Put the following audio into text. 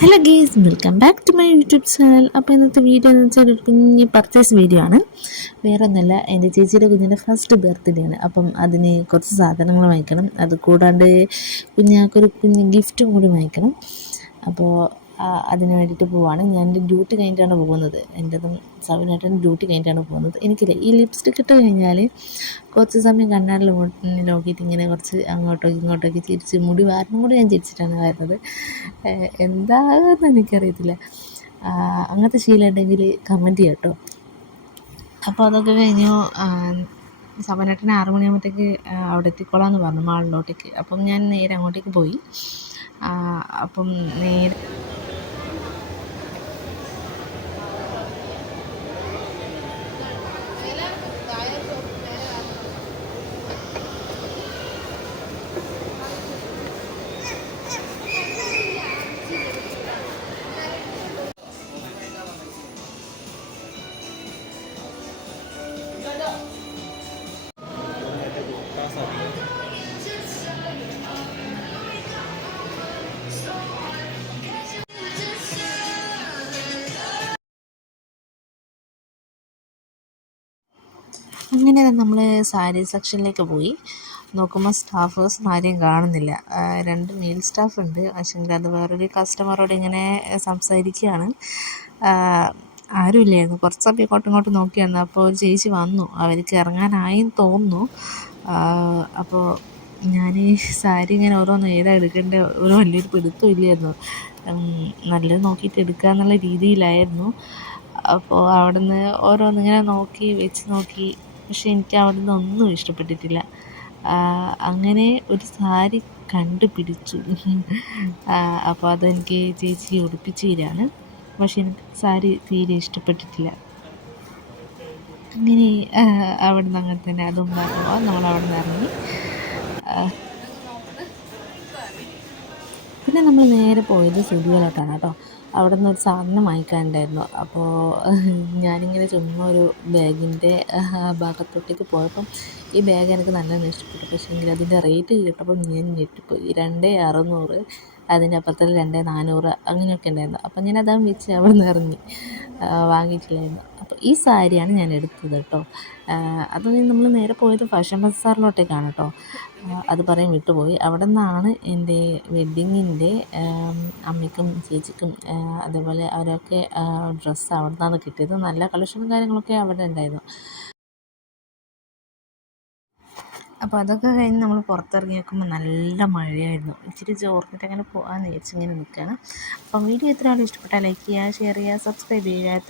Hello guys, welcome back to my YouTube channel. അപ്പോൾ ഇന്നത്തെ video എന്ന് വെച്ചാൽ ഒരു കുഞ്ഞ് പർച്ചേസ് വീഡിയോ ആണ്. വേറെ ഒന്നല്ല, എൻ്റെ ചേച്ചിയുടെ കുഞ്ഞിൻ്റെ ഫസ്റ്റ് ബർത്ത്ഡേ ആണ്. അപ്പം അതിന് കുറച്ച് സാധനങ്ങൾ വാങ്ങിക്കണം. അത് കൂടാണ്ട് കുഞ്ഞാക്കൊരു കുഞ്ഞ് ഗിഫ്റ്റും കൂടി വാങ്ങിക്കണം. അപ്പോൾ അതിന് വേണ്ടിയിട്ട് പോവാണ്. ഞാൻ എൻ്റെ ഡ്യൂട്ടി കഴിഞ്ഞിട്ടാണ് പോകുന്നത്. എൻ്റെതും സവിനായിട്ടാണ് ഡ്യൂട്ടി കഴിഞ്ഞിട്ടാണ് പോകുന്നത്. എനിക്കില്ല, ഈ ലിപ്സ്റ്റിക് ഇട്ട് കഴിഞ്ഞാൽ കുറച്ച് സമയം കണ്ണാടിൽ നോക്കിയിട്ട് ഇങ്ങനെ കുറച്ച് അങ്ങോട്ടേക്ക് ഇങ്ങോട്ടേക്ക് ചിരിച്ച് മുടി വാരണം കൂടി ഞാൻ ചിരിച്ചിട്ടാണ് വരുന്നത്. എന്താണെന്ന് എനിക്കറിയത്തില്ല. അങ്ങനത്തെ ശീലം ഉണ്ടെങ്കിൽ കമൻറ്റ് ചെയ്യാം കേട്ടോ. അപ്പോൾ അതൊക്കെ കഴിഞ്ഞു. സമനേട്ടന് 6 മണിയാകുമ്പോഴത്തേക്ക് അവിടെ എത്തിക്കോളാമെന്ന് പറഞ്ഞു, മാളിലോട്ടേക്ക്. അപ്പം ഞാൻ നേരെ അങ്ങോട്ടേക്ക് പോയി. അപ്പം നേരെ അങ്ങനെ നമ്മൾ സാരി സെക്ഷനിലേക്ക് പോയി. നോക്കുമ്പോൾ സ്റ്റാഫേഴ്സ് ആരെയും കാണുന്നില്ല. 2 മെയിൽ സ്റ്റാഫ് ഉണ്ട്, പക്ഷേങ്കിൽ അത് വേറൊരു കസ്റ്റമറോട് ഇങ്ങനെ സംസാരിക്കുകയാണ്. ആരുമില്ലായിരുന്നു. കുറച്ച് സമയം ഇങ്ങോട്ടും നോക്കി വന്നു. അപ്പോൾ ഒരു ചേച്ചി വന്നു, അവർക്ക് ഇറങ്ങാനായെന്ന് തോന്നുന്നു. അപ്പോൾ ഞാൻ സാരി ഇങ്ങനെ ഓരോന്ന് ഏതാ എടുക്കേണ്ട ഒരു വലിയൊരു പിടുത്തം ഇല്ലായിരുന്നു. നല്ലത് നോക്കിയിട്ട് എടുക്കുക എന്നുള്ള രീതിയിലായിരുന്നു. അപ്പോൾ അവിടുന്ന് ഓരോന്നിങ്ങനെ വെച്ച് നോക്കി. പക്ഷെ എനിക്ക് അവിടുന്ന് ഒന്നും ഇഷ്ടപ്പെട്ടിട്ടില്ല. അങ്ങനെ ഒരു സാരി കണ്ടുപിടിച്ചു. അപ്പോൾ അതെനിക്ക് ചേച്ചി ഉടുപ്പിച്ച് തരാണ്. പക്ഷെ എനിക്ക് സാരി തീരെ ഇഷ്ടപ്പെട്ടിട്ടില്ല. അങ്ങനെ അവിടുന്ന് അങ്ങനെ തന്നെ അതും പറഞ്ഞപ്പോൾ നമ്മൾ അവിടുന്ന് ഇറങ്ങി. പിന്നെ നമ്മൾ നേരെ പോയത് സ്റ്റുഡിയോയിലോട്ടാണ് കേട്ടോ. അവിടെ നിന്ന് ഒരു സാധനം വാങ്ങിക്കാനുണ്ടായിരുന്നു. അപ്പോൾ ഞാനിങ്ങനെ ചുമ്മാ ഒരു ബാഗിൻ്റെ ഭാഗത്തോട്ടേക്ക് പോയപ്പം ഈ ബാഗ് എനിക്ക് നല്ലോണം ഇഷ്ടപ്പെട്ടു. പക്ഷേങ്കിൽ അതിൻ്റെ റേറ്റ് കേട്ടപ്പോൾ ഞാൻ ഞെട്ടിപ്പോയി. 2600, അതിൻ്റെ അപ്പുറത്ത് 2400 അങ്ങനെയൊക്കെ ഉണ്ടായിരുന്നു. അപ്പം ഞാൻ അതാ വെച്ച് അവിടെ നിന്ന് ഇറങ്ങി, വാങ്ങിയിട്ടില്ലായിരുന്നു. അപ്പോൾ ഈ സാരിയാണ് ഞാൻ എടുത്തത് കേട്ടോ. അത് നമ്മൾ നേരെ പോയത് ഫാഷൻ ബസാറിലോട്ടേക്കാണ് കേട്ടോ. അത് പറയാൻ വിട്ടുപോയി. അവിടെ നിന്നാണ് എൻ്റെ വെഡ്ഡിങ്ങിൻ്റെ അമ്മയ്ക്കും ചേച്ചിക്കും അതേപോലെ അവരൊക്കെ ഡ്രസ്സ് അവിടെ നിന്നാണ് കിട്ടിയത്. നല്ല കളക്ഷനും കാര്യങ്ങളൊക്കെ അവിടെ ഉണ്ടായിരുന്നു. അപ്പോൾ അതൊക്കെ കഴിഞ്ഞ് നമ്മൾ പുറത്തിറങ്ങി നോക്കുമ്പോൾ നല്ല മഴയായിരുന്നു. ഇച്ചിരി ചോർന്നിട്ട് അങ്ങനെ പോകാമെന്ന് വിചാരിച്ചിങ്ങനെ നിൽക്കുകയാണ്. അപ്പം വീഡിയോ ഇത്രയും ഇഷ്ടപ്പെട്ടാൽ ലൈക്ക് ചെയ്യുക, ഷെയർ ചെയ്യുക, സബ്സ്ക്രൈബ് ചെയ്യുക.